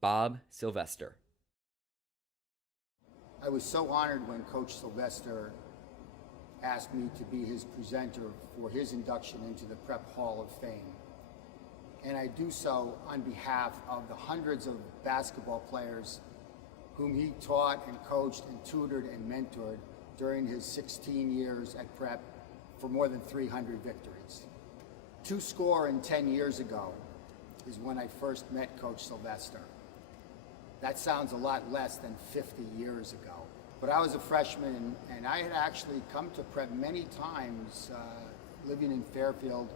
Bob Sylvester. I was so honored when Coach Sylvester asked me to be his presenter for his induction into the Prep Hall of Fame. And I do so on behalf of the hundreds of basketball players whom he taught and coached and tutored and mentored during his 16 years at Prep for more than 300 victories. 10 years ago is when I first met Coach Sylvester. That sounds a lot less than 50 years ago. But I was a freshman, and I had actually come to Prep many times, living in Fairfield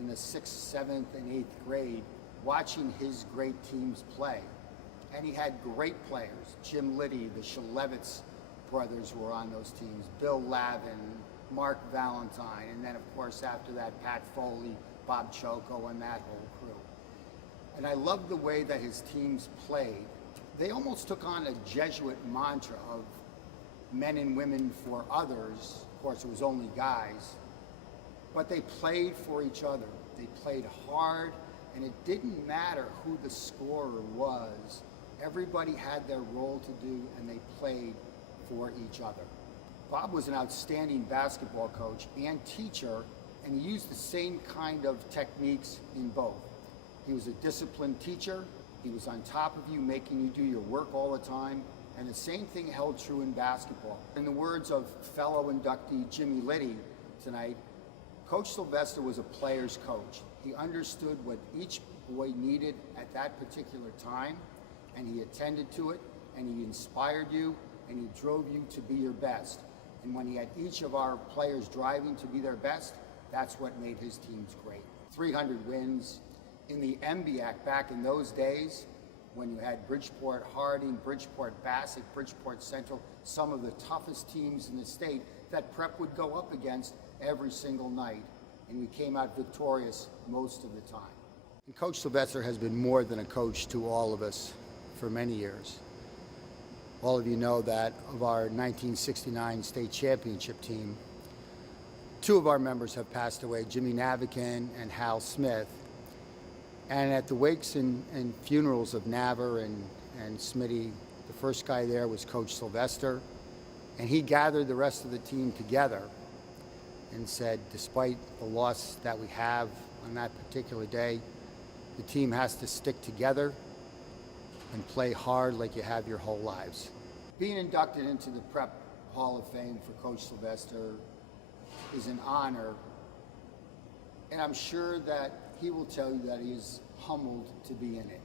in the 6th, 7th, and 8th grade, watching his great teams play. And he had great players. Jim Liddy, the Shulevitz brothers were on those teams, Bill Lavin, Mark Valentine, and then of course after that, Pat Foley, Bob Choco, and that whole crew. And I loved the way that his teams played. They almost took on a Jesuit mantra of men and women for others. Of course, it was only guys, but they played for each other. They played hard, and it didn't matter who the scorer was. Everybody had their role to do, and they played for each other. Bob was an outstanding basketball coach and teacher, and he used the same kind of techniques in both. He was a disciplined teacher. He was on top of you, making you do your work all the time. And the same thing held true in basketball. In the words of fellow inductee Jimmy Liddy tonight, Coach Sylvester was a player's coach. He understood what each boy needed at that particular time, and he attended to it, and he inspired you, and he drove you to be your best. And when he had each of our players driving to be their best, that's what made his teams great. 300 wins. In the MBAC back in those days, when you had Bridgeport Harding, Bridgeport Bassett, Bridgeport Central, some of the toughest teams in the state that Prep would go up against every single night. And we came out victorious most of the time. And Coach Sylvester has been more than a coach to all of us for many years. All of you know that of our 1969 state championship team, 2 of our members have passed away, Jimmy Navican and Hal Smith. And at the wakes and funerals of Naver and Smitty, the first guy there was Coach Sylvester, and he gathered the rest of the team together and said, despite the loss that we have on that particular day, the team has to stick together and play hard like you have your whole lives. Being inducted into the Prep Hall of Fame for Coach Sylvester is an honor, and I'm sure that he will tell you that he is humbled to be in it.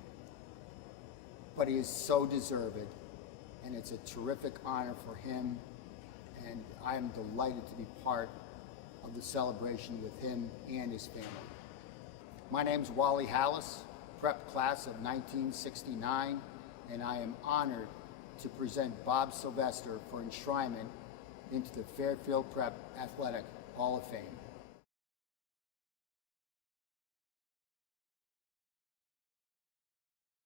But he is so deserved, and it's a terrific honor for him, and I am delighted to be part of the celebration with him and his family. My name's Wally Hallis, Prep class of 1969, and I am honored to present Bob Sylvester for enshrinement into the Fairfield Prep Athletic Hall of Fame.